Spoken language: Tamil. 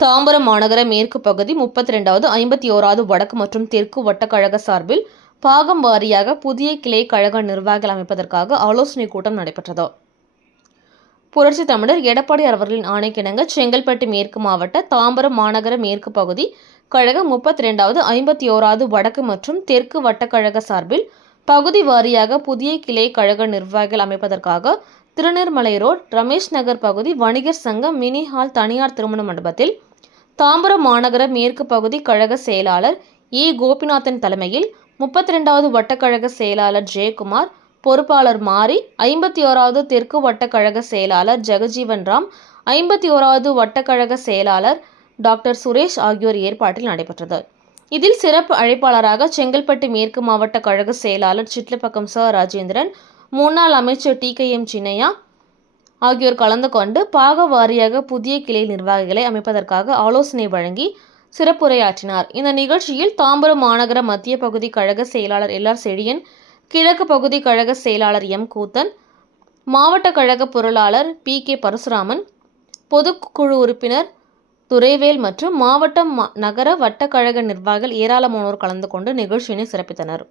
தாம்பரம் மாநகர மேற்கு பகுதி முப்பத்தி ரெண்டாவது ஐம்பத்தி ஓராவது வடக்கு மற்றும் தெற்கு வட்டக்கழக சார்பில் பாகம் வாரியாக புதிய கிளை கழக நிர்வாகிகள் அமைப்பதற்காக ஆலோசனைக் கூட்டம் நடைபெற்றது. புரட்சி தமிழர் எடப்பாடி அவர்களின் ஆணைக்கிணங்க செங்கல்பட்டு மேற்கு மாவட்ட தாம்பரம் மாநகர மேற்கு பகுதி கழக முப்பத்தி ரெண்டாவது ஐம்பத்தி ஓராவது வடக்கு மற்றும் தெற்கு வட்டக்கழக சார்பில் பகுதி வாரியாக புதிய கிளை கழக நிர்வாகிகள் அமைப்பதற்காக திருநீர்மலை ரோட் ரமேஷ் நகர் பகுதி வணிகர் சங்கம் மினி ஹால் தனியார் திருமண மண்டபத்தில் தாம்பரம் மாநகர மேற்கு பகுதி கழக செயலாளர் இ கோபிநாதன் தலைமையில் முப்பத்தி ரெண்டாவது வட்டக்கழக செயலாளர் ஜெயக்குமார் பொறுப்பாளர் மாறி ஐம்பத்தி ஓராவது தெற்கு வட்டக்கழக செயலாளர் ஜெகஜீவன் ராம் ஐம்பத்தி ஓராவது வட்டக்கழக செயலாளர் டாக்டர் சுரேஷ் ஆகியோர் ஏற்பாட்டில் நடைபெற்றது. இதில் சிறப்பு அழைப்பாளராக செங்கல்பட்டு மேற்கு மாவட்ட கழக செயலாளர் சிட்லப்பக்கம் ச. ராஜேந்திரன் முன்னாள் அமைச்சர் டி. கே. எம். சின்னையா ஆகியோர் கலந்து கொண்டு பாக வாரியாக புதிய கிளை நிர்வாகிகளை அமைப்பதற்காக ஆலோசனை வழங்கி சிறப்புரையாற்றினார். இந்த நிகழ்ச்சியில் தாம்பரம் மாநகர மத்திய பகுதி கழக செயலாளர் எல். ஆர். செழியன் கிழக்கு பகுதி கழக செயலாளர் எம். கூத்தன் மாவட்ட கழக பொருளாளர் பி. கே. பரசுராமன் பொதுக்குழு உறுப்பினர் துரைவேல் மற்றும் மாவட்ட நகர வட்டக்கழக நிர்வாகிகள் ஏராளமானோர் கலந்து கொண்டு நிகழ்ச்சியினை சிறப்பித்தனர்.